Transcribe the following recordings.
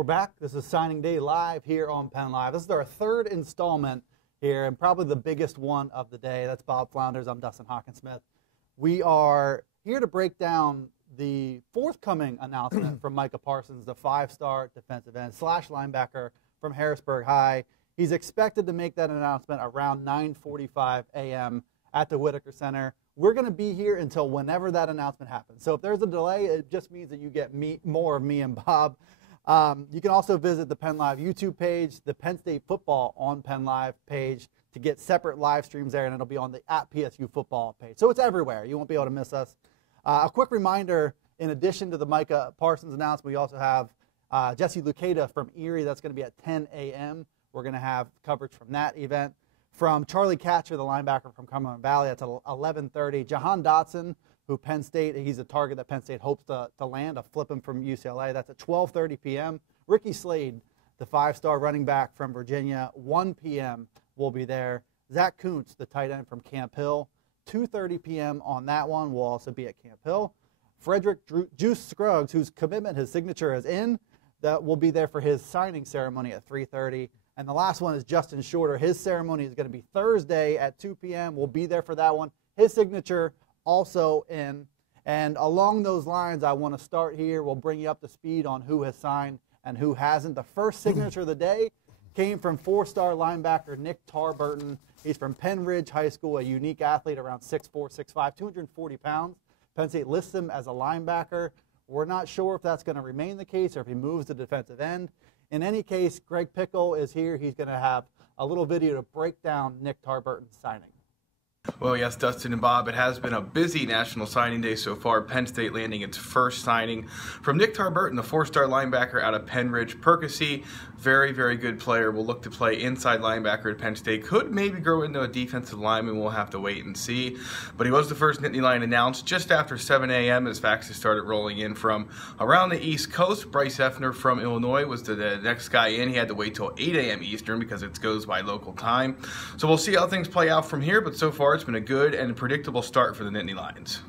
We're back. This is Signing Day Live here on Penn Live. This is our third installment here and probably the biggest one of the day. That's Bob Flounders. I'm Dustin Hawkinsmith. We are here to break down the forthcoming announcement from Micah Parsons, the five-star defensive end / linebacker from Harrisburg High. He's expected to make that announcement around 9:45 a.m. at the Whitaker Center. We're going to be here until whenever that announcement happens. So if there's a delay, it just means that you get more of me and Bob. You can also visit the Penn Live YouTube page, the Penn State Football on Penn Live page to get separate live streams there, and it'll be on the @PSU Football page. So it's everywhere. You won't be able to miss us. A quick reminder, in addition to the Micah Parsons announcement, we also have Jesse Lucada from Erie. That's going to be at 10 a.m. We're going to have coverage from that event. From Charlie Catcher, the linebacker from Cumberland Valley, that's at 11:30. Jahan Dotson, who Penn State, he's a target that Penn State hopes to land, a flip him from UCLA. That's at 12:30 p.m. Ricky Slade, the five-star running back from Virginia, 1 p.m. will be there. Zach Kuntz, the tight end from Camp Hill, 2:30 p.m. on that one, will also be at Camp Hill. Frederick Juice Scruggs, whose commitment, his signature is in, that will be there for his signing ceremony at 3:30. And the last one is Justin Shorter. His ceremony is going to be Thursday at 2 p.m. We'll be there for that one. His signature also in. And along those lines, I want to start here. We'll bring you up to speed on who has signed and who hasn't. The first signature of the day came from four-star linebacker Nick Tarbert. He's from Penn Ridge High School, a unique athlete around 6'4", 6'5", 240 pounds. Penn State lists him as a linebacker. We're not sure if that's going to remain the case or if he moves to defensive end. In any case, Greg Pickle is here. He's going to have a little video to break down Nick Tarbert's signing. Well, yes, Dustin and Bob, it has been a busy National Signing Day so far. Penn State landing its first signing from Nick Tarbert, the four-star linebacker out of Penn Ridge. Percy, very, very good player. Will look to play inside linebacker at Penn State. Could maybe grow into a defensive lineman. We'll have to wait and see. But he was the first Nittany Lion announced just after 7 a.m. as faxes started rolling in from around the East Coast. Bryce Effner from Illinois was the next guy in. He had to wait till 8 a.m. Eastern because it goes by local time. So we'll see how things play out from here. But so far, it's been a good and predictable start for the Nittany Lions.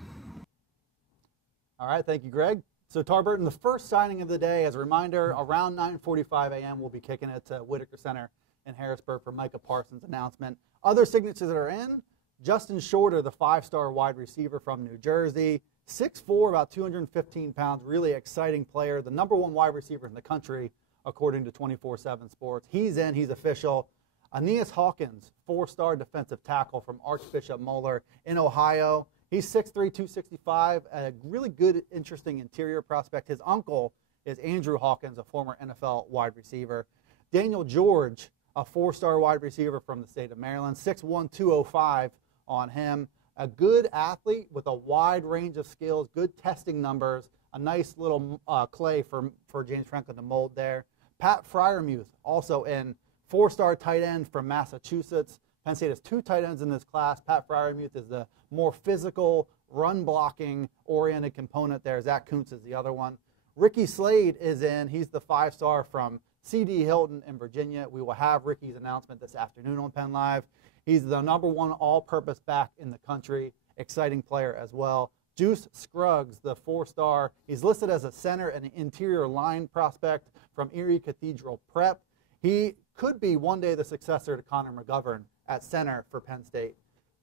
All right, thank you, Greg. So Tarbert, the first signing of the day, as a reminder, around 9:45 a.m. we'll be kicking it to Whitaker Center in Harrisburg for Micah Parsons' announcement. Other signatures that are in, Justin Shorter, the five-star wide receiver from New Jersey, 6'4", about 215 pounds, really exciting player, the #1 wide receiver in the country, according to 24/7 Sports. He's in, he's official. Aeneas Hawkins, four-star defensive tackle from Archbishop Moeller in Ohio. He's 6'3", 265, a really good, interesting interior prospect. His uncle is Andrew Hawkins, a former NFL wide receiver. Daniel George, a four-star wide receiver from the state of Maryland, 6'1", 205 on him. A good athlete with a wide range of skills, good testing numbers, a nice little clay for James Franklin to mold there. Pat Fryermuth, also in, four-star tight end from Massachusetts. Penn State has two tight ends in this class. Pat Fryermuth is the more physical, run-blocking oriented component there. Zach Kuntz is the other one. Ricky Slade is in. He's the five-star from C.D. Hilton in Virginia. We will have Ricky's announcement this afternoon on Penn Live. He's the #1 all-purpose back in the country. Exciting player as well. Juice Scruggs, the four-star. He's listed as a center and interior line prospect from Erie Cathedral Prep. He could be one day the successor to Connor McGovern at center for Penn State.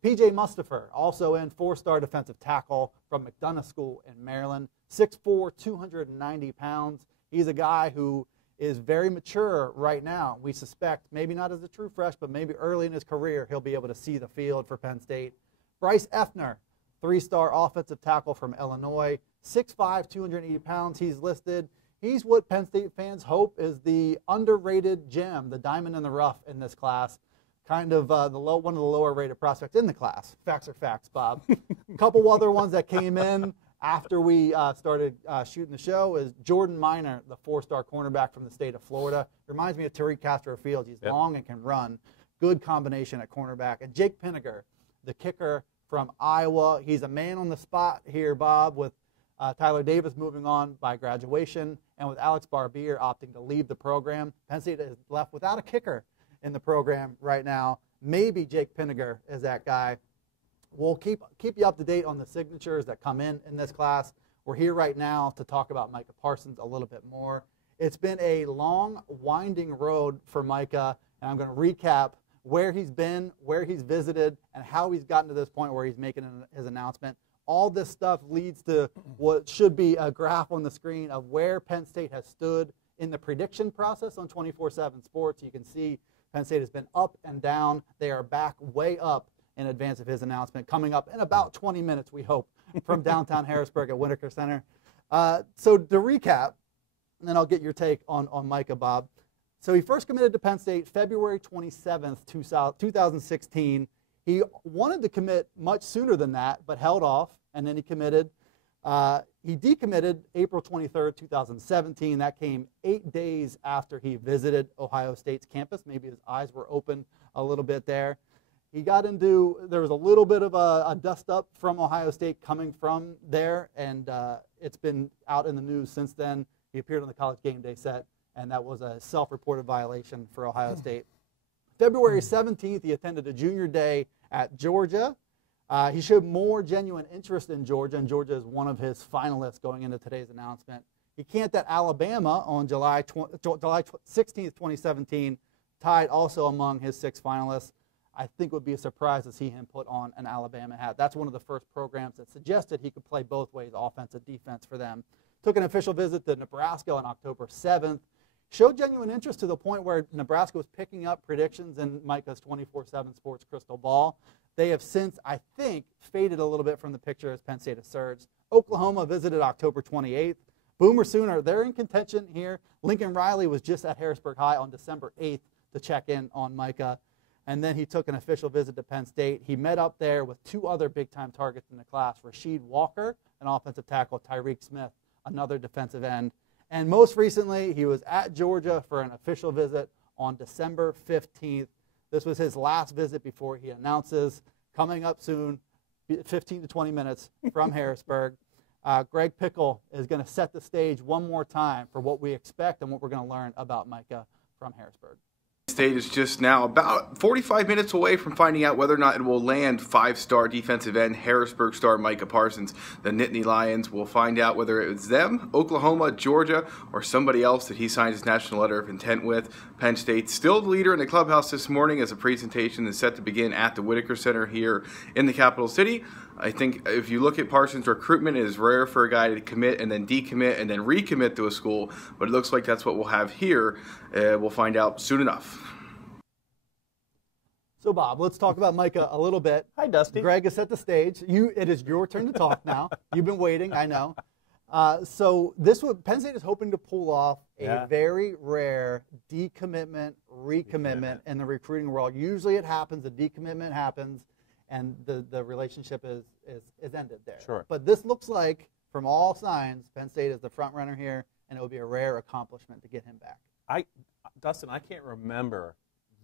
P.J. Mustipher, also in, four-star defensive tackle from McDonough School in Maryland, 6'4", 290 pounds. He's a guy who is very mature right now. We suspect, maybe not as a true fresh, but maybe early in his career, he'll be able to see the field for Penn State. Bryce Effner, three-star offensive tackle from Illinois, 6'5", 280 pounds. He's listed. He's what Penn State fans hope is the underrated gem, the diamond in the rough in this class. Kind of one of the lower rated prospects in the class. Facts are facts, Bob. A couple other ones that came in after we started shooting the show is Jordan Minor, the four-star cornerback from the state of Florida. Reminds me of Tariq Castro Fields. He's long and can run. Good combination at cornerback. And Jake Pinniger, the kicker from Iowa. He's a man on the spot here, Bob, with Tyler Davis moving on by graduation and with Alex Barbier opting to leave the program. Penn State is left without a kicker in the program right now. Maybe Jake Pinniger is that guy. We'll keep you up to date on the signatures that come in this class. We're here right now to talk about Micah Parsons a little bit more. It's been a long, winding road for Micah, and I'm going to recap where he's been, where he's visited, and how he's gotten to this point where he's making his announcement. All this stuff leads to what should be a graph on the screen of where Penn State has stood in the prediction process on 24/7 Sports. You can see Penn State has been up and down. They are back way up in advance of his announcement, coming up in about 20 minutes, we hope, from downtown Harrisburg at Whitaker Center. So to recap, and then I'll get your take on Micah, Bob. So he first committed to Penn State February 27th, 2016. He wanted to commit much sooner than that, but held off, and then he committed. He decommitted April 23rd, 2017. That came 8 days after he visited Ohio State's campus. Maybe his eyes were open a little bit there. He got into, there was a little bit of a dust up from Ohio State coming from there, and it's been out in the news since then. He appeared on the College Game Day set, and that was a self-reported violation for Ohio State. February 17th, he attended a junior day at Georgia. He showed more genuine interest in Georgia, and Georgia is one of his finalists going into today's announcement. He camped at Alabama on July 16th, 2017, tied also among his 6 finalists. I think it would be a surprise to see him put on an Alabama hat. That's one of the first programs that suggested he could play both ways, offense and defense for them. Took an official visit to Nebraska on October 7th. Showed genuine interest to the point where Nebraska was picking up predictions in Micah's 24/7 Sports crystal ball. They have since, I think, faded a little bit from the picture as Penn State has surged. Oklahoma visited October 28th. Boomer Sooner, they're in contention here. Lincoln Riley was just at Harrisburg High on December 8th to check in on Micah. And then he took an official visit to Penn State. He met up there with 2 other big-time targets in the class, Rasheed Walker, an offensive tackle, Tyreek Smith, another defensive end. And most recently, he was at Georgia for an official visit on December 15th. This was his last visit before he announces, coming up soon, 15 to 20 minutes from Harrisburg. Greg Pickle is going to set the stage one more time for what we expect and what we're going to learn about Micah from Harrisburg. State is just now about 45 minutes away from finding out whether or not it will land 5-star defensive end Harrisburg star Micah Parsons. The Nittany Lions will find out whether it was them, Oklahoma, Georgia, or somebody else that he signed his national letter of intent with. Penn State still the leader in the clubhouse this morning as a presentation is set to begin at the Whitaker Center here in the capital city. I think if you look at Parsons' recruitment, it is rare for a guy to commit and then decommit and then recommit to a school, but it looks like that's what we'll have here. We'll find out soon enough. So, Bob, let's talk about Micah a little bit. Hi, Dusty. Greg has set the stage. It is your turn to talk now. You've been waiting, I know. So Penn State is hoping to pull off a very rare decommitment, recommitment in the recruiting world. Usually it happens, the decommitment happens, and the relationship is ended there. Sure. But this looks like, from all signs, Penn State is the front runner here, and it would be a rare accomplishment to get him back. Dustin, I can't remember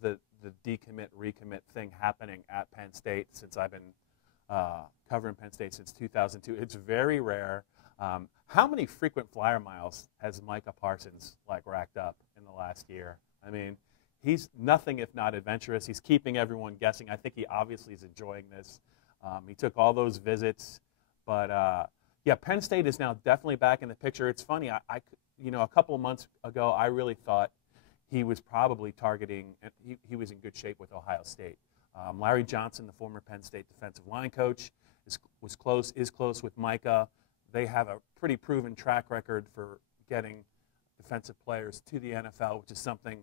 the decommit, recommit thing happening at Penn State since I've been covering Penn State since 2002. It's very rare. How many frequent flyer miles has Micah Parsons racked up in the last year? I mean, he's nothing if not adventurous. He's keeping everyone guessing. I think he obviously is enjoying this. He took all those visits, but yeah, Penn State is now definitely back in the picture. It's funny. A couple of months ago, I really thought he was probably targeting. He was in good shape with Ohio State. Larry Johnson, the former Penn State defensive line coach, is close with Micah. They have a pretty proven track record for getting defensive players to the NFL, which is something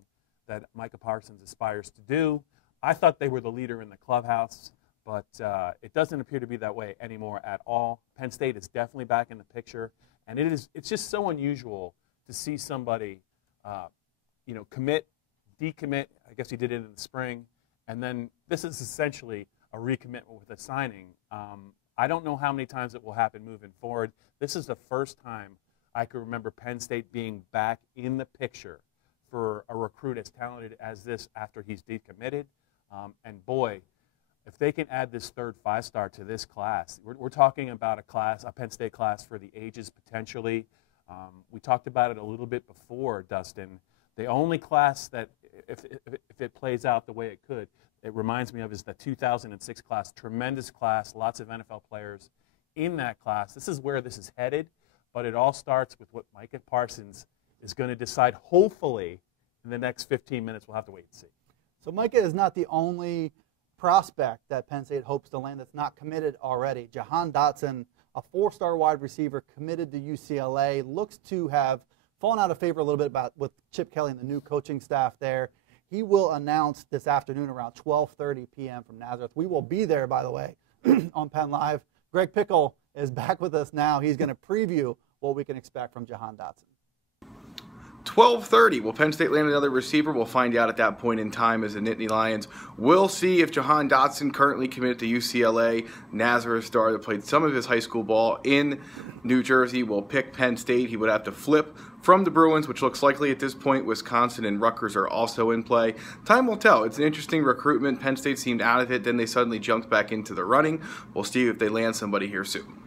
that Micah Parsons aspires to do. I thought they were the leader in the clubhouse, but it doesn't appear to be that way anymore at all. Penn State is definitely back in the picture, and it's just so unusual to see somebody commit, decommit. I guess he did it in the spring, and then this is essentially a recommitment with a signing. I don't know how many times it will happen moving forward. This is the first time I can remember Penn State being back in the picture for a recruit as talented as this after he's decommitted. And boy, if they can add this third 5-star to this class, we're talking about a Penn State class for the ages potentially. We talked about it a little bit before, Dustin. The only class that, if it plays out the way it could, it reminds me of is the 2006 class. Tremendous class, lots of NFL players in that class. This is where this is headed, but it all starts with what Micah Parsons is going to decide, hopefully, in the next 15 minutes. We'll have to wait and see. So Micah is not the only prospect that Penn State hopes to land that's not committed already. Jahan Dotson, a 4-star wide receiver committed to UCLA, looks to have fallen out of favor a little bit with Chip Kelly and the new coaching staff there. He will announce this afternoon around 12:30 p.m. from Nazareth. We will be there, by the way, on Penn Live. Greg Pickle is back with us now. He's going to preview what we can expect from Jahan Dotson. 12:30. Will Penn State land another receiver? We'll find out at that point in time as the Nittany Lions will see if Jahan Dotson, currently committed to UCLA, Nazareth star that played some of his high school ball in New Jersey, will pick Penn State. He would have to flip from the Bruins, which looks likely at this point. Wisconsin and Rutgers are also in play. Time will tell. It's an interesting recruitment. Penn State seemed out of it, then they suddenly jumped back into the running. We'll see if they land somebody here soon.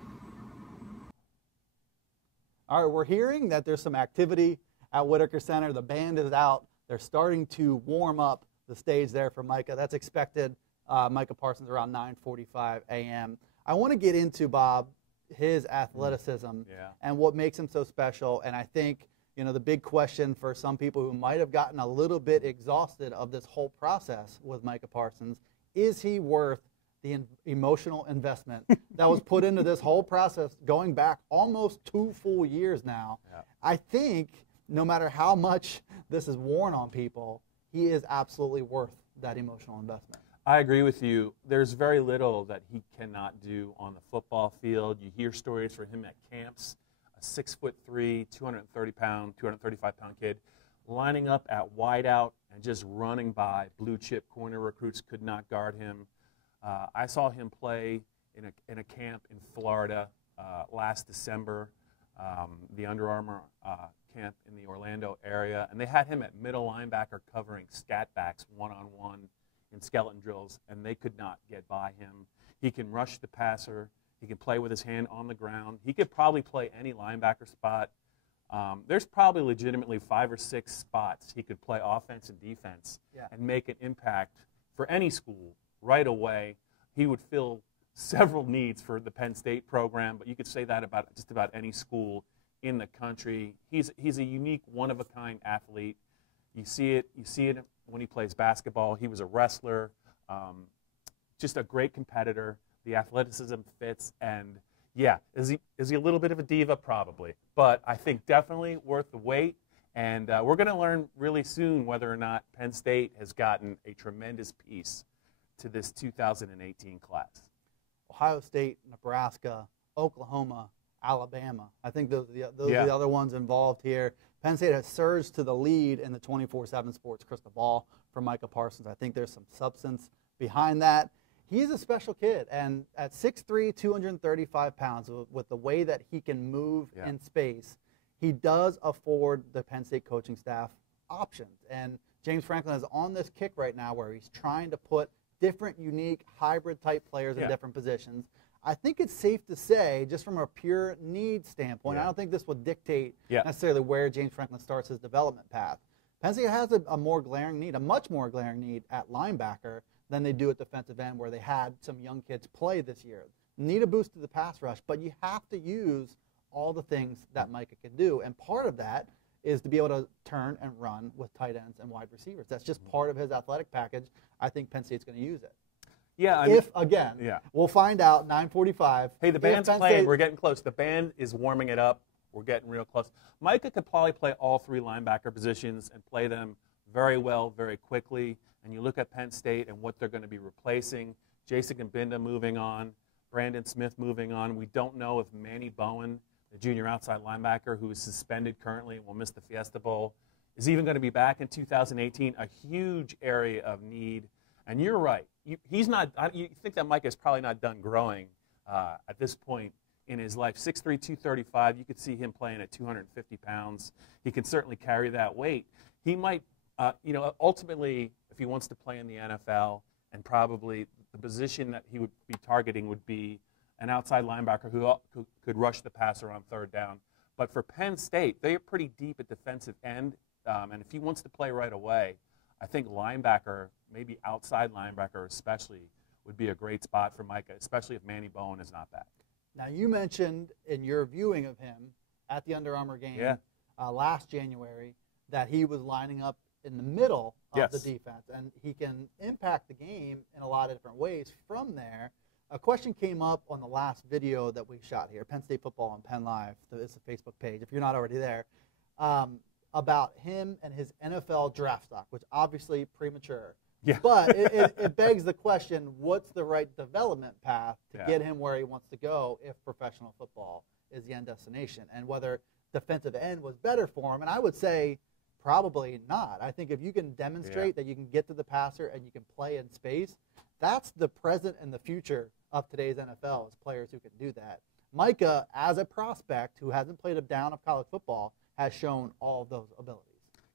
All right, we're hearing that there's some activity at Whitaker Center. The band is out. They're starting to warm up the stage there for Micah. That's expected. Micah Parsons around 9:45 a.m. I want to get into, Bob, his athleticism and what makes him so special. And I think, the big question for some people who might have gotten a little bit exhausted of this whole process with Micah Parsons, is he worth the emotional investment that was put into this whole process going back almost 2 full years now? Yeah. I think no matter how much this is worn on people, he is absolutely worth that emotional investment. I agree with you. There's very little that he cannot do on the football field. You hear stories for him at camps, a 6'3", 235-pound kid lining up at wideout and just running by blue chip corner recruits, could not guard him. I saw him play in a camp in Florida last December, the Under Armour camp in the Orlando area, and they had him at middle linebacker covering scat backs one-on-one in skeleton drills, and they could not get by him. He can rush the passer. He can play with his hand on the ground. He could probably play any linebacker spot. There's probably legitimately 5 or 6 spots he could play offense and defense and make an impact for any school right away. He would fill several needs for the Penn State program, but you could say that about just about any school in the country. He's a unique, one-of-a-kind athlete. You see it when he plays basketball. He was a wrestler, just a great competitor. The athleticism fits, and is he a little bit of a diva? Probably, but I think definitely worth the wait. And we're going to learn really soon whether or not Penn State has gotten a tremendous piece to this 2018 class. Ohio State, Nebraska, Oklahoma, Alabama. I think those are the other ones involved here. Penn State has surged to the lead in the 24/7 Sports crystal ball for Micah Parsons. I think there's some substance behind that. He's a special kid, and at 6'3", 235 pounds, with the way that he can move in space, he does afford the Penn State coaching staff options. And James Franklin is on this kick right now where he's trying to put different, unique, hybrid-type players in different positions. I think it's safe to say, just from a pure need standpoint, I don't think this will dictate necessarily where James Franklin starts his development path. Penn State has a more glaring need, a much more glaring need at linebacker than they do at defensive end, where they had some young kids play this year. Need a boost to the pass rush, but you have to use all the things that Micah can do, and part of that is to be able to turn and run with tight ends and wide receivers. That's just part of his athletic package. I think Penn State's going to use it. We'll find out, 9:45. Hey, the band's playing. We're getting close. The band is warming it up. We're getting real close. Micah could probably play all 3 linebacker positions and play them very well, very quickly. And you look at Penn State and what they're going to be replacing. Jason Gambinda moving on. Brandon Smith moving on. We don't know if Manny Bowen, the junior outside linebacker who is suspended currently and will miss the Fiesta Bowl, is even going to be back in 2018. A huge area of need. And you're right. He's not. You think that Micah is probably not done growing at this point in his life. 6'3", 235. You could see him playing at 250 pounds. He can certainly carry that weight. He might, ultimately, if he wants to play in the NFL, and probably the position that he would be targeting would be an outside linebacker who could rush the passer on 3rd down. But for Penn State, they are pretty deep at defensive end, and if he wants to play right away, I think linebacker, maybe outside linebacker especially, would be a great spot for Micah, especially if Manny Bowen is not back. Now, you mentioned in your viewing of him at the Under Armour game last January that he was lining up in the middle of the defense, and he can impact the game in a lot of different ways from there. A question came up on the last video that we shot here, Penn State Football on Penn Live. It's a Facebook page, if you're not already there, about him and his NFL draft stock, which obviously premature. Yeah. But it begs the question, what's the right development path to get him where he wants to go if professional football is the end destination, and whether defensive end was better for him? And I would say probably not. I think if you can demonstrate that you can get to the passer and you can play in space, that's the present and the future of today's NFL, is players who can do that. Micah, as a prospect who hasn't played a down of college football, has shown all of those abilities.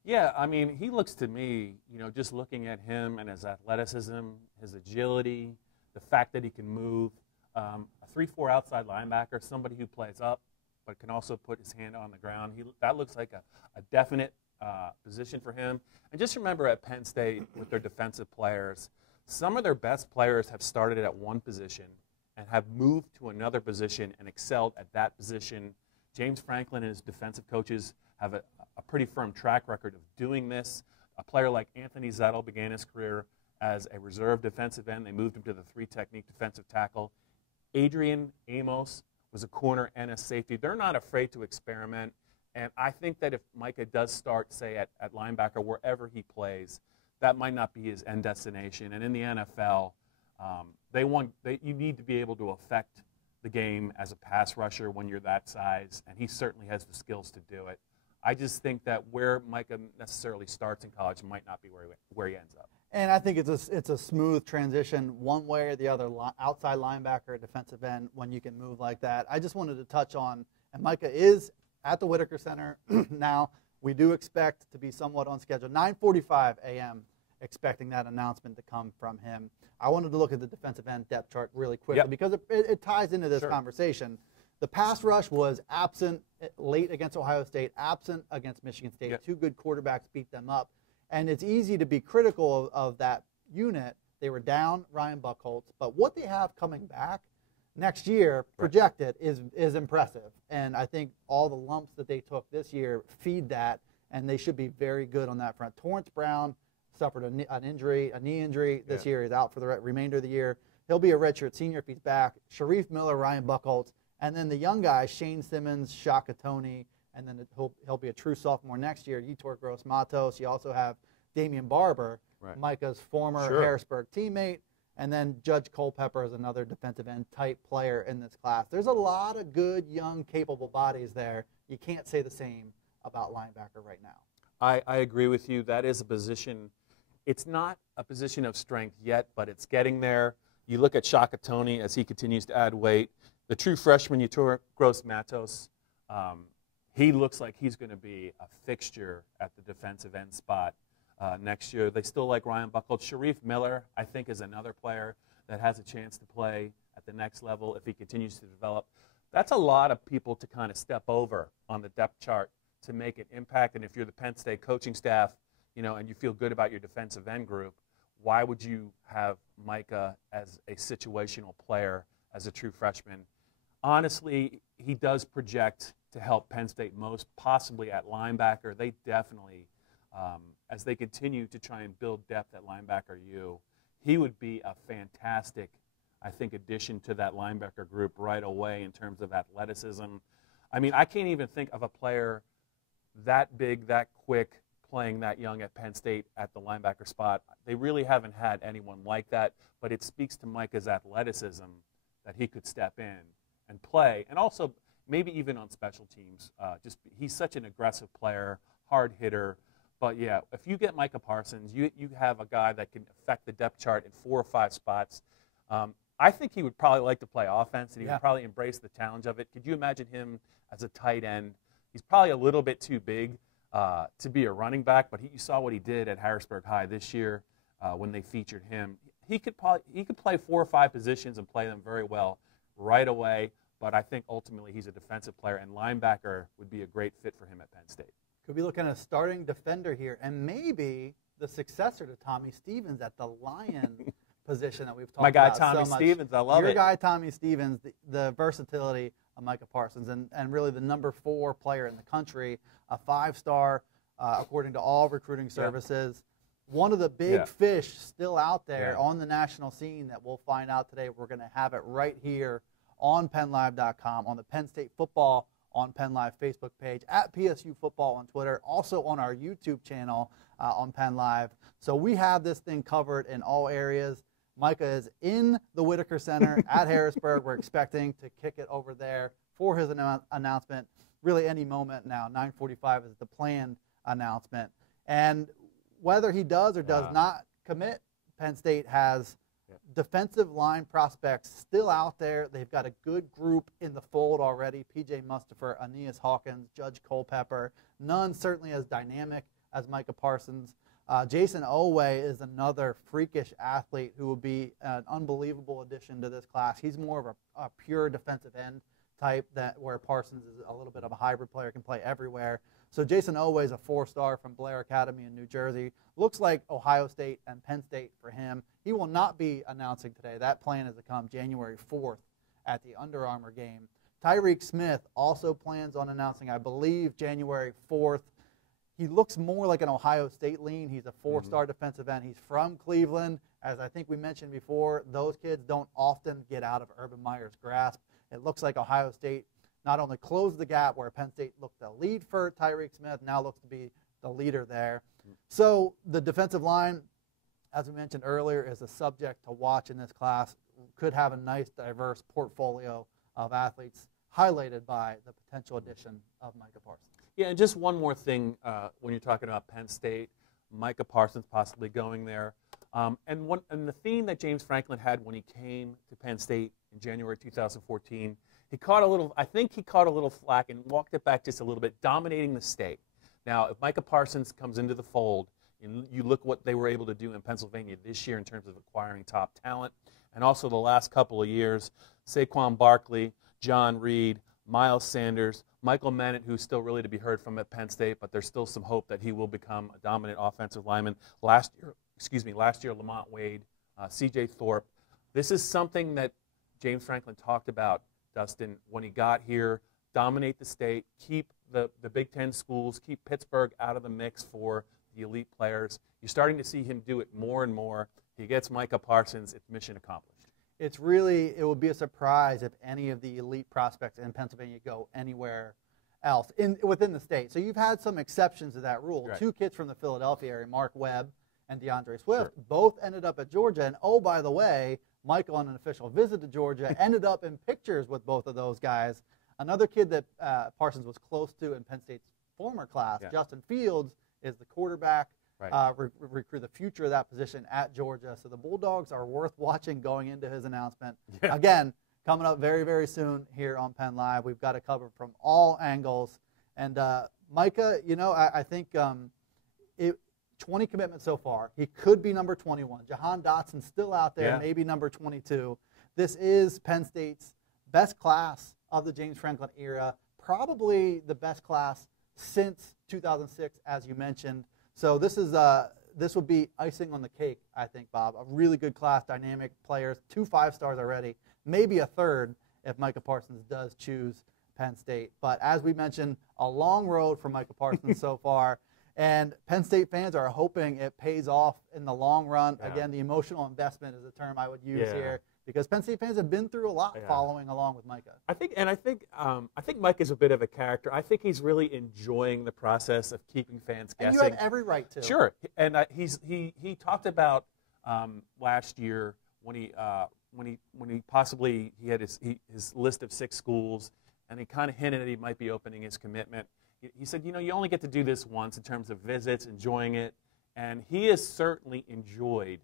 Yeah, I mean, he looks to me, just looking at him and his athleticism, his agility, the fact that he can move, a 3-4 outside linebacker, somebody who plays up but can also put his hand on the ground. That looks like a definite position for him. And just remember, at Penn State, with their defensive players, some of their best players have started at one position and have moved to another position and excelled at that position. James Franklin and his defensive coaches have a pretty firm track record of doing this. A player like Anthony Zettel began his career as a reserve defensive end. They moved him to the 3-technique defensive tackle. Adrian Amos was a corner and a safety. They're not afraid to experiment. And I think that if Micah does start, say, at linebacker, wherever he plays, that might not be his end destination. And in the NFL, you need to be able to affect the game as a pass rusher when you're that size, and he certainly has the skills to do it. I just think that where Micah necessarily starts in college might not be where he ends up. And I think it's a smooth transition one way or the other, outside linebacker, defensive end, when you can move like that. I just wanted to touch on, and Micah is at the Whitaker Center now. We do expect to be somewhat on schedule. 9:45 a.m., expecting that announcement to come from him. I wanted to look at the defensive end depth chart really quickly because it ties into this conversation. The pass rush was absent late against Ohio State, absent against Michigan State. Two good quarterbacks beat them up. And it's easy to be critical of that unit. They were down Ryan Buchholz, but what they have coming back next year, projected, is impressive. And I think all the lumps that they took this year feed that, and they should be very good on that front. Torrance Brown suffered a knee injury this year. He's out for the remainder of the year. He'll be a redshirt senior if he's back. Sharif Miller, Ryan Buchholz, and then the young guys, Shane Simmons, Shaka Toney, and then he'll be a true sophomore next year, Yetur Gross-Matos. You also have Damian Barber, Micah's former Harrisburg teammate, and then Judge Culpepper is another defensive end type player in this class. There's a lot of good, young, capable bodies there. You can't say the same about linebacker right now. I agree with you. That is a position. It's not a position of strength yet, but it's getting there. You look at Shaka Toney as he continues to add weight. The true freshman, Yetur Gross-Matos, he looks like he's going to be a fixture at the defensive end spot next year. They still like Ryan Buchholz. Sharif Miller, I think, is another player that has a chance to play at the next level if he continues to develop. That's a lot of people to kind of step over on the depth chart to make an impact. And if you're the Penn State coaching staff, and you feel good about your defensive end group, why would you have Micah as a situational player as a true freshman? Honestly, he does project to help Penn State most, possibly at linebacker. They definitely, as they continue to try and build depth at linebacker he would be a fantastic, I think, addition to that linebacker group right away in terms of athleticism. I mean, I can't even think of a player that big, that quick, playing that young at Penn State at the linebacker spot. They really haven't had anyone like that, but it speaks to Micah's athleticism that he could step in and play, and also maybe even on special teams. He's such an aggressive player, hard hitter. But yeah, if you get Micah Parsons, you have a guy that can affect the depth chart in 4 or 5 spots. I think he would probably like to play offense, and he would probably embrace the challenge of it. Could you imagine him as a tight end? He's probably a little bit too big to be a running back, but you saw what he did at Harrisburg High this year when they featured him. He could play 4 or 5 positions and play them very well right away, but I think ultimately he's a defensive player, and linebacker would be a great fit for him at Penn State. Could be looking at a starting defender here, and maybe the successor to Tommy Stevens at the Lion position that we've talked about so much. My guy Tommy Stevens, I love it. Your guy Tommy Stevens, the versatility of Micah Parsons, and really the number 4 player in the country, a 5-star according to all recruiting services. One of the big fish still out there on the national scene that we'll find out today. We're going to have it right here on PennLive.com, on the Penn State Football on Penn Live Facebook page, at PSU Football on Twitter, also on our YouTube channel on Penn Live. So we have this thing covered in all areas. Micah is in the Whitaker Center at Harrisburg. We're expecting to kick it over there for his announcement. Really any moment now. 9:45 is the planned announcement. And whether he does or does not commit, Penn State has defensive line prospects still out there. They've got a good group in the fold already. P.J. Mustipher, Aeneas Hawkins, Judge Culpepper. None certainly as dynamic as Micah Parsons. Jason Oweh is another freakish athlete who will be an unbelievable addition to this class. He's more of a pure defensive end type, where Parsons is a little bit of a hybrid player, can play everywhere. So Jason Oweh is a 4-star from Blair Academy in New Jersey. Looks like Ohio State and Penn State for him. He will not be announcing today. That plan is to come January 4th at the Under Armour game. Tyreek Smith also plans on announcing, I believe, January 4th. He looks more like an Ohio State lean. He's a 4-star defensive end. He's from Cleveland. As I think we mentioned before, those kids don't often get out of Urban Meyer's grasp. It looks like Ohio State not only closed the gap where Penn State looked the lead for Tyreek Smith, now looks to be the leader there. So the defensive line, as we mentioned earlier, is a subject to watch in this class. Could have a nice, diverse portfolio of athletes highlighted by the potential addition of Micah Parsons. Yeah, and just one more thing when you're talking about Penn State, Micah Parsons possibly going there. And the theme that James Franklin had when he came to Penn State in January 2014, I think he caught a little flack and walked it back just a little bit, dominating the state. Now, if Micah Parsons comes into the fold, and you look what they were able to do in Pennsylvania this year in terms of acquiring top talent, and also the last couple of years, Saquon Barkley, John Reed, Miles Sanders, Michael Mennett, who's still really to be heard from at Penn State, but there's still some hope that he will become a dominant offensive lineman. Last year, Lamont Wade, C.J. Thorpe. This is something that James Franklin talked about, Dustin, when he got here. Dominate the state, keep the Big Ten schools, keep Pittsburgh out of the mix for the elite players. You're starting to see him do it more and more. He gets Micah Parsons, it's mission accomplished. It would be a surprise if any of the elite prospects in Pennsylvania go anywhere else within the state. So you've had some exceptions to that rule. Right. 2 kids from the Philadelphia area, Mark Webb and DeAndre Swift, both ended up at Georgia. And oh, by the way, Michael, on an official visit to Georgia, ended up in pictures with both of those guys. Another kid that Parsons was close to in Penn State's former class, Justin Fields, is the quarterback. Right. Recruit the future of that position at Georgia. So the Bulldogs are worth watching going into his announcement. Yeah. Again, coming up very, very soon here on Penn Live. We've got it covered from all angles. And Micah, I think 20 commitments so far. He could be number 21. Jahan Dotson's still out there, maybe number 22. This is Penn State's best class of the James Franklin era, probably the best class since 2006, as you mentioned. So this would be icing on the cake, I think, Bob. A really good class, dynamic players, 2 5-stars already, maybe a third if Micah Parsons does choose Penn State. But as we mentioned, a long road for Micah Parsons so far, and Penn State fans are hoping it pays off in the long run. Yeah. Again, the emotional investment is a term I would use here, because Penn State fans have been through a lot following along with Micah. I think Micah's a bit of a character. I think he's really enjoying the process of keeping fans guessing. And you have every right to. Sure, and he talked about last year when he had his list of 6 schools, and he kind of hinted that he might be opening his commitment. He said, you only get to do this once in terms of visits, enjoying it, and he has certainly enjoyed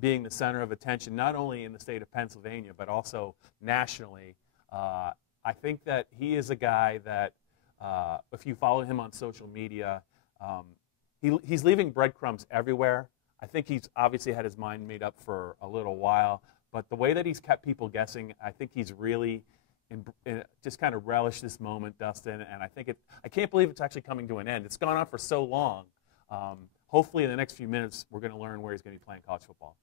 being the center of attention, not only in the state of Pennsylvania, but also nationally. I think that he is a guy that, if you follow him on social media, he's leaving breadcrumbs everywhere. I think he's obviously had his mind made up for a little while, but the way that he's kept people guessing, I think he's really just kind of relished this moment, Dustin, and I can't believe it's actually coming to an end. It's gone on for so long. Hopefully in the next few minutes, we're going to learn where he's going to be playing college football.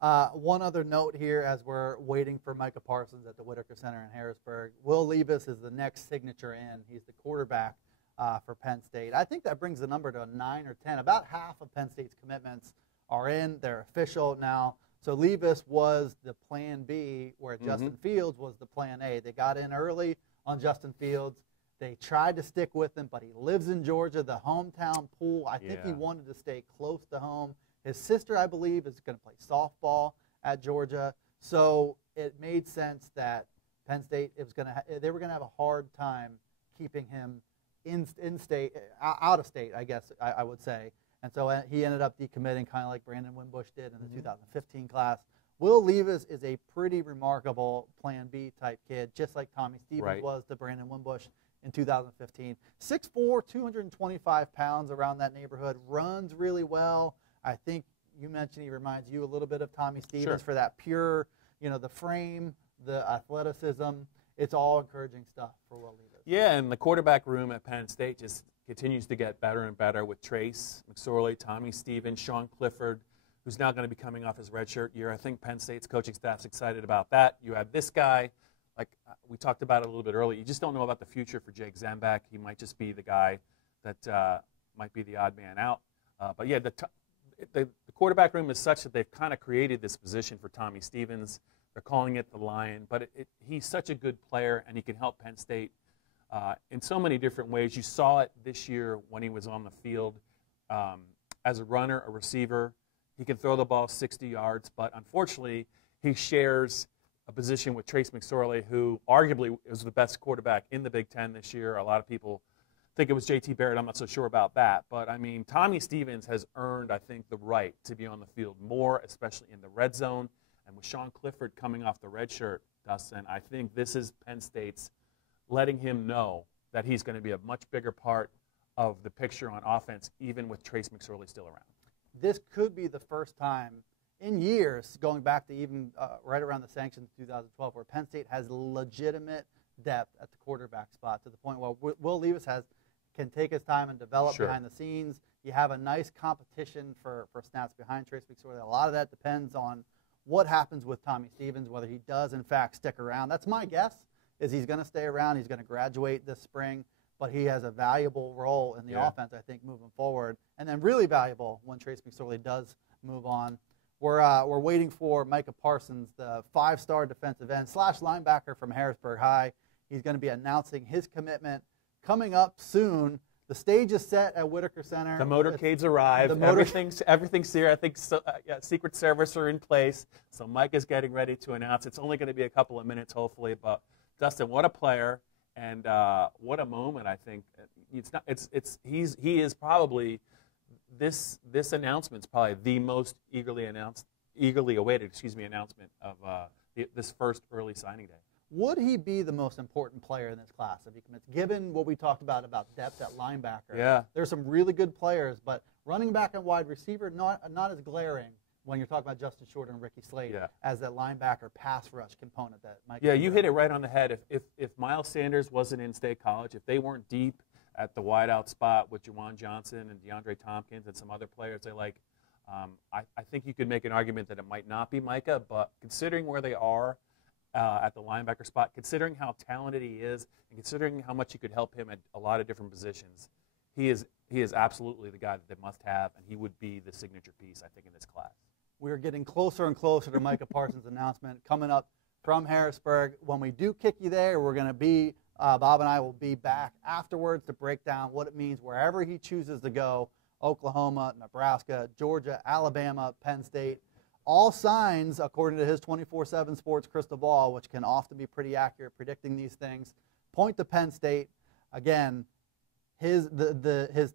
One other note here as we're waiting for Micah Parsons at the Whitaker Center in Harrisburg. Will Levis is the next signature in. He's the quarterback for Penn State. I think that brings the number to 9 or 10. About half of Penn State's commitments are in. They're official now. So Levis was the plan B, where Justin Fields was the plan A. They got in early on Justin Fields. They tried to stick with him, but he lives in Georgia, the hometown pool. I think he wanted to stay close to home. His sister, I believe, is going to play softball at Georgia. So it made sense that Penn State they were going to have a hard time keeping him in state, out of state, I guess I would say. And so he ended up decommitting, kind of like Brandon Wimbush did in the 2015 class. Will Levis is a pretty remarkable Plan B type kid, just like Tommy Stevens was to Brandon Wimbush in 2015. 6'4", 225 pounds, around that neighborhood, runs really well. I think you mentioned he reminds you a little bit of Tommy Stevens for that pure, the frame, the athleticism. It's all encouraging stuff for Will Levis. Yeah, and the quarterback room at Penn State just continues to get better and better with Trace McSorley, Tommy Stevens, Sean Clifford, who's now going to be coming off his redshirt year. I think Penn State's coaching staff's excited about that. You have this guy, like we talked about it a little bit earlier. You just don't know about the future for Jake Zembak. He might just be the guy that might be the odd man out. But yeah, the quarterback room is such that they've kind of created this position for Tommy Stevens. They're calling it the Lion, but he's such a good player, and he can help Penn State in so many different ways. You saw it this year when he was on the field as a runner, a receiver. He can throw the ball 60 yards, but unfortunately, he shares a position with Trace McSorley, who arguably is the best quarterback in the Big Ten this year. A lot of people think it was J.T. Barrett. I'm not so sure about that. But, I mean, Tommy Stevens has earned, I think, the right to be on the field more, especially in the red zone. And with Sean Clifford coming off the red shirt, Dustin, I think this is Penn State's letting him know that he's going to be a much bigger part of the picture on offense, even with Trace McSorley still around. This could be the first time in years, going back to even right around the sanctions of 2012, where Penn State has legitimate depth at the quarterback spot, to the point where Will Levis can take his time and develop behind the scenes. You have a nice competition for snaps behind Trace McSorley. A lot of that depends on what happens with Tommy Stevens, whether he does, in fact, stick around. That's my guess, is he's going to stay around. He's going to graduate this spring, but he has a valuable role in the offense, I think, moving forward, and then really valuable when Trace McSorley does move on. We're waiting for Micah Parsons, the 5-star defensive end / linebacker from Harrisburg High. He's going to be announcing his commitment coming up soon. The stage is set at Whitaker Center. The motorcades arrive. Everything's here. I think Secret Service are in place. So Mike is getting ready to announce. It's only going to be a couple of minutes, hopefully. But Dustin, what a player, and what a moment! I think he is probably this announcement's probably the most eagerly awaited announcement of this first early signing day. Would he be the most important player in this class if he commits, given what we talked about depth at linebacker? Yeah. There's some really good players, but running back and wide receiver, not as glaring when you're talking about Justin Short and Ricky Slade as that linebacker pass rush component that Mike. Yeah, you hit it right on the head. If Miles Sanders wasn't in State College, if they weren't deep at the wideout spot with Juwan Johnson and DeAndre Tompkins and some other players they like, I think you could make an argument that it might not be Micah, but considering where they are at the linebacker spot, considering how talented he is, and considering how much he could help him at a lot of different positions, he is absolutely the guy that they must have, and he would be the signature piece, I think, in this class. We're getting closer and closer to Micah Parsons' announcement coming up from Harrisburg. When we do kick you there, we're going to be, Bob and I will be back afterwards to break down what it means wherever he chooses to go: Oklahoma, Nebraska, Georgia, Alabama, Penn State. All signs, according to his 24/7 Sports crystal ball, which can often be pretty accurate predicting these things, point to Penn State. Again, his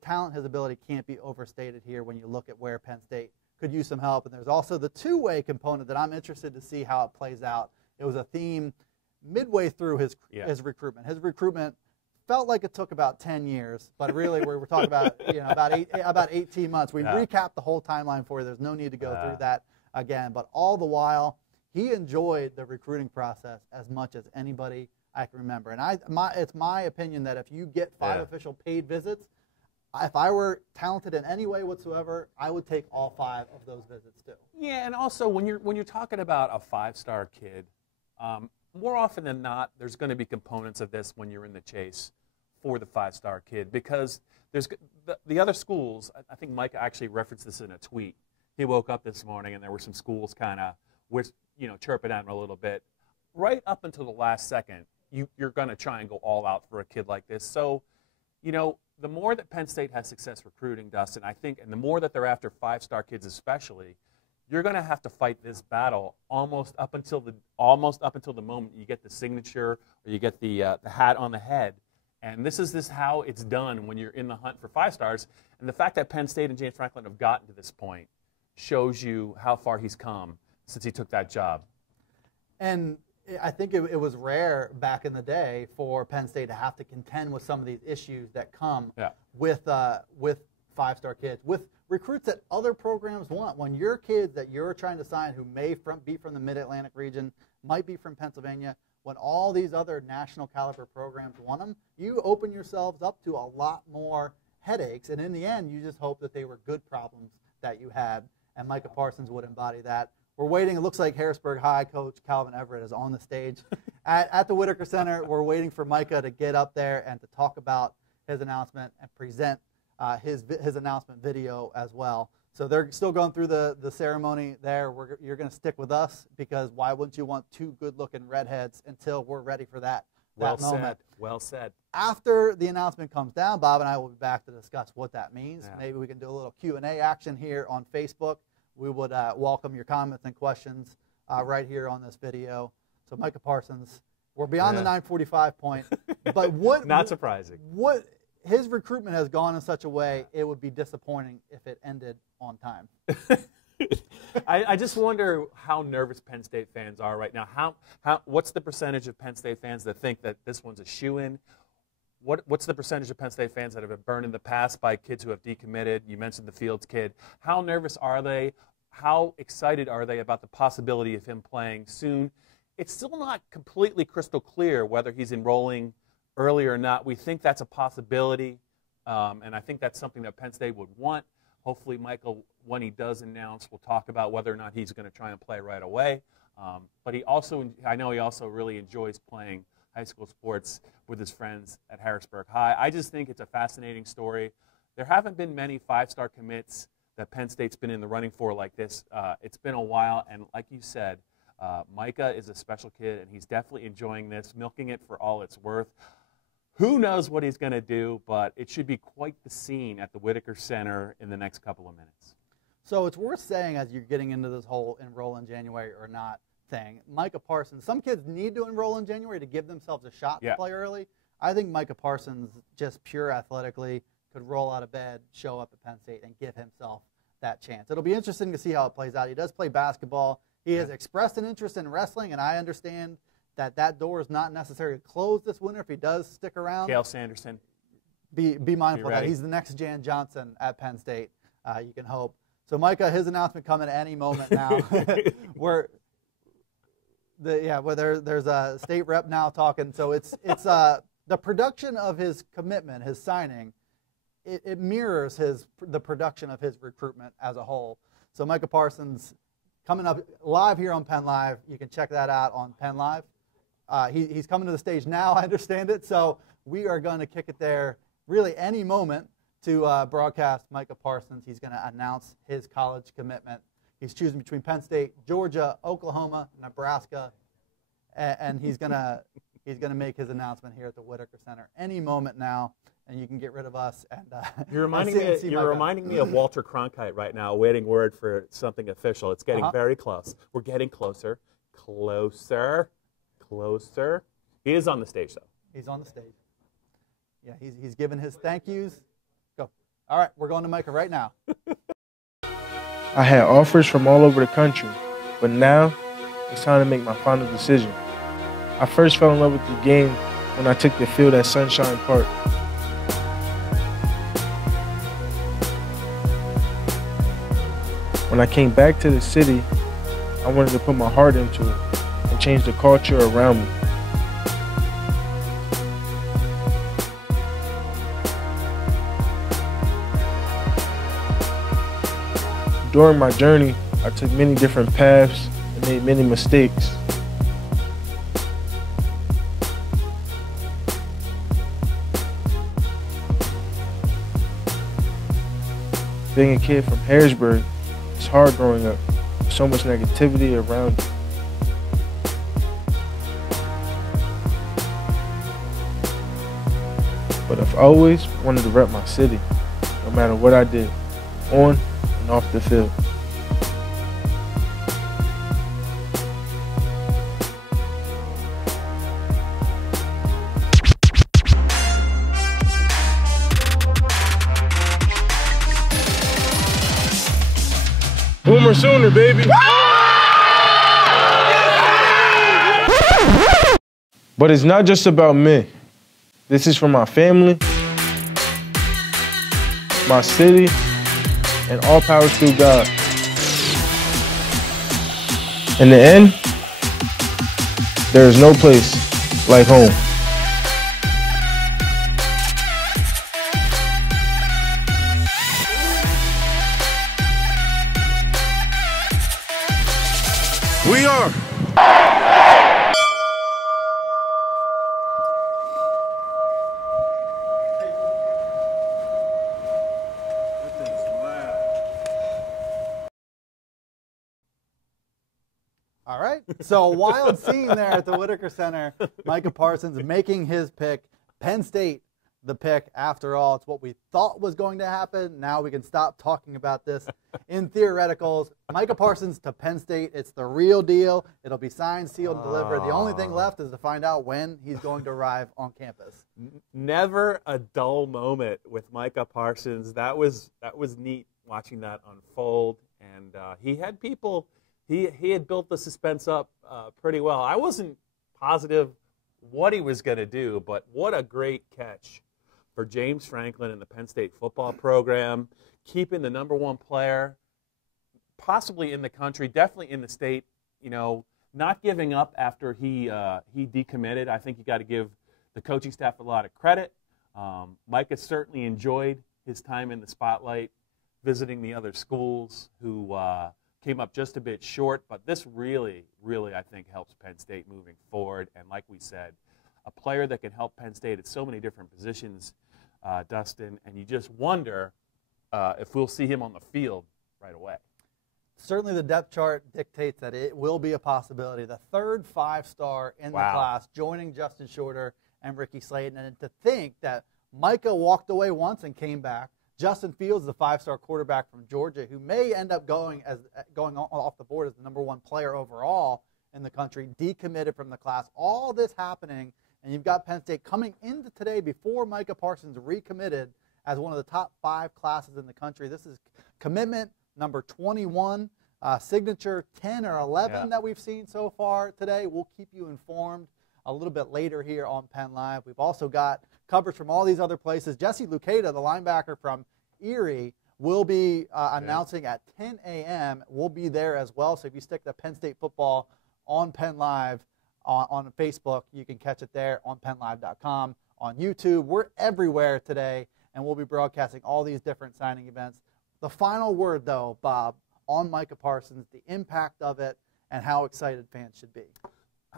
talent, his ability can't be overstated here when you look at where Penn State could use some help. And there's also the two-way component that I'm interested to see how it plays out. It was a theme midway through his recruitment. His recruitment felt like it took about 10 years, but really we're talking about about 18 months. We recapped the whole timeline for you. There's no need to go through that again, but all the while, he enjoyed the recruiting process as much as anybody I can remember. And it's my opinion that if you get 5 official paid visits, if I were talented in any way whatsoever, I would take all 5 of those visits too. Yeah, and also when you're talking about a 5-star kid, more often than not, there's going to be components of this when you're in the chase for the 5-star kid, because there's the other schools. I think Micah actually referenced this in a tweet. He woke up this morning and there were some schools kind of, chirping at him a little bit. Right up until the last second, you're going to try and go all out for a kid like this. So, the more that Penn State has success recruiting, Dustin, I think, and the more that they're after 5-star kids especially, you're going to have to fight this battle almost up until the moment you get the signature or you get the hat on the head. And this is how it's done when you're in the hunt for 5 stars. And the fact that Penn State and James Franklin have gotten to this point shows you how far he's come since he took that job. And I think it was rare back in the day for Penn State to have to contend with some of these issues that come with 5-star kids, with recruits that other programs want. When your kids that you're trying to sign who may be from the Mid-Atlantic region, might be from Pennsylvania, when all these other national caliber programs want them, you open yourselves up to a lot more headaches. And in the end, you just hope that they were good problems that you had, and Micah Parsons would embody that. We're waiting. It looks like Harrisburg High coach Calvin Everett is on the stage at the Whitaker Center. We're waiting for Micah to get up there and to talk about his announcement and present his announcement video as well. So they're still going through the ceremony there. You're going to stick with us, because why wouldn't you want 2 good-looking redheads until we're ready for that moment? Well said. After the announcement comes down, Bob and I will be back to discuss what that means. Yeah. Maybe we can do a little Q&A action here on Facebook. We would welcome your comments and questions right here on this video. So Micah Parsons, we're beyond the 9:45 point, but not surprising. What his recruitment has gone in such a way, it would be disappointing if it ended on time. I just wonder how nervous Penn State fans are right now. What's the percentage of Penn State fans that think that this one's a shoo-in? What's the percentage of Penn State fans that have been burned in the past by kids who have decommitted? You mentioned the Fields kid. How nervous are they? How excited are they about the possibility of him playing soon? It's still not completely crystal clear whether he's enrolling early or not. We think that's a possibility, and I think that's something that Penn State would want. Hopefully, Michael, when he does announce, will talk about whether or not he's going to try and play right away. But I know he also really enjoys playing high school sports with his friends at Harrisburg High. I just think it's a fascinating story. There haven't been many 5-star commits that Penn State's been in the running for like this. It's been a while, and like you said, Micah is a special kid, and he's definitely enjoying this, milking it for all it's worth. Who knows what he's going to do, but it should be quite the scene at the Whitaker Center in the next couple of minutes. So it's worth saying, as you're getting into this whole enroll in January or not thing, Micah Parsons, some kids need to enroll in January to give themselves a shot to play early. I think Micah Parsons, just pure athletically, could roll out of bed, show up at Penn State, and give himself that chance. It'll be interesting to see how it plays out. He does play basketball. He has expressed an interest in wrestling, and I understand that door is not necessarily closed this winter if he does stick around. Cale Sanderson. Be mindful that he's the next Jan Johnson at Penn State, you can hope. So Micah, his announcement coming at any moment now. There's a state rep now talking. So it's the production of his commitment, his signing, it mirrors the production of his recruitment as a whole. So Micah Parsons coming up live here on Penn Live. You can check that out on Penn Live. He's coming to the stage now, I understand it. So we are going to kick it there really any moment to broadcast Micah Parsons. He's going to announce his college commitment. He's choosing between Penn State, Georgia, Oklahoma, Nebraska, and he's going to make his announcement here at the Whitaker Center any moment now. And you can get rid of us. And you're reminding me of Walter Cronkite right now, awaiting word for something official. It's getting very close. We're getting closer. Closer. He is on the stage, though. He's on the stage. Yeah, he's giving his thank yous. Go. All right, we're going to Micah right now. I had offers from all over the country, but now it's time to make my final decision. I first fell in love with the game when I took the field at Sunshine Park. When I came back to the city, I wanted to put my heart into it and change the culture around me. During my journey, I took many different paths and made many mistakes. Being a kid from Harrisburg, it's hard growing up. There's so much negativity around you. But I've always wanted to rep my city, no matter what I did, on and off the field. Boomer Sooner, baby! But it's not just about me. This is for my family, my city, and all power through God. In the end, there is no place like home. We are. All right. So a wild scene there at the Whitaker Center. Micah Parsons making his pick. Penn State, the pick. After all, it's what we thought was going to happen. Now we can stop talking about this in theoreticals. Micah Parsons to Penn State. It's the real deal. It'll be signed, sealed, and delivered. The only thing left is to find out when he's going to arrive on campus. Never a dull moment with Micah Parsons. That was neat watching that unfold. And he had people. He had built the suspense up pretty well. I wasn't positive what he was going to do, but what a great catch for James Franklin and the Penn State football program, keeping the #1 player, possibly in the country, definitely in the state, you know, not giving up after he decommitted. I think you got to give the coaching staff a lot of credit. Micah certainly enjoyed his time in the spotlight, visiting the other schools who came up just a bit short, but this really, I think, helps Penn State moving forward. And like we said, a player that can help Penn State at so many different positions, Dustin, and you just wonder if we'll see him on the field right away. Certainly the depth chart dictates that it will be a possibility. The third 5-star in the class, joining Justin Shorter and Ricky Slayton. And to think that Micah walked away once and came back. Justin Fields, the 5-star quarterback from Georgia, who may end up going off the board as the #1 player overall in the country, decommitted from the class. All this happening, and you've got Penn State coming into today before Micah Parsons recommitted as one of the top 5 classes in the country. This is commitment number 21, signature 10 or 11 that we've seen so far today. We'll keep you informed a little bit later here on Penn Live. We've also got coverage from all these other places. Jesse Luketa, the linebacker from Erie, will be announcing at 10 a.m. We'll be there as well. So if you stick to Penn State football on Penn Live on Facebook, you can catch it there on PennLive.com, on YouTube. We're everywhere today, and we'll be broadcasting all these different signing events. The final word, though, Bob, on Micah Parsons, the impact of it, and how excited fans should be.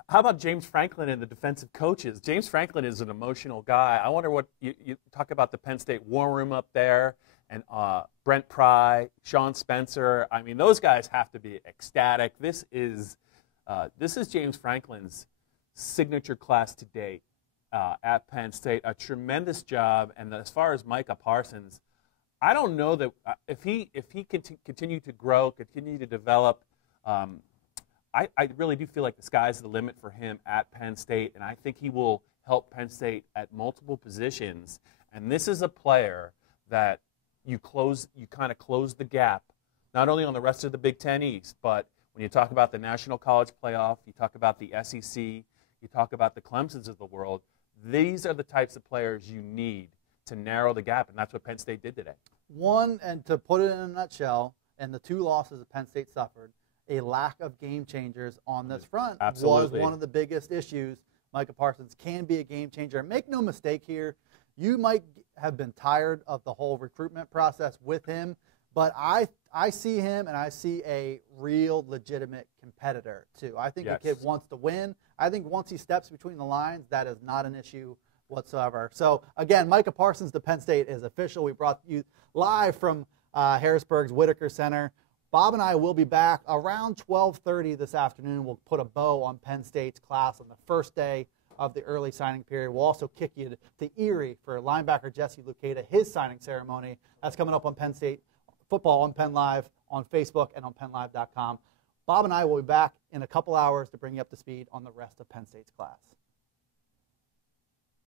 How about James Franklin and the defensive coaches? James Franklin is an emotional guy. I wonder what you talk about the Penn State war room up there, and Brent Pry, Sean Spencer. I mean, those guys have to be ecstatic. This is James Franklin's signature class to date at Penn State. A tremendous job. And as far as Micah Parsons, I don't know that if he continue to grow, continue to develop. I really do feel like the sky's the limit for him at Penn State, and I think he will help Penn State at multiple positions. And this is a player that you kind of close the gap, not only on the rest of the Big Ten East, but when you talk about the National College Playoff, you talk about the SEC, you talk about the Clemsons of the world. These are the types of players you need to narrow the gap, and that's what Penn State did today. One, and to put it in a nutshell, and the 2 losses that Penn State suffered, a lack of game changers on this front was one of the biggest issues. Micah Parsons can be a game changer. And make no mistake here, you might have been tired of the whole recruitment process with him, But I see him, and I see a real legitimate competitor, too. I think the kid wants to win. I think once he steps between the lines, that is not an issue whatsoever. So, again, Micah Parsons to Penn State is official. We brought you live from Harrisburg's Whitaker Center. Bob and I will be back around 12:30 this afternoon. We'll put a bow on Penn State's class on the first day of the early signing period. We'll also kick you to Erie for linebacker Jesse Lucada, his signing ceremony. That's coming up on Penn State Football on Penn Live, on Facebook, and on PennLive.com. Bob and I will be back in a couple hours to bring you up to speed on the rest of Penn State's class.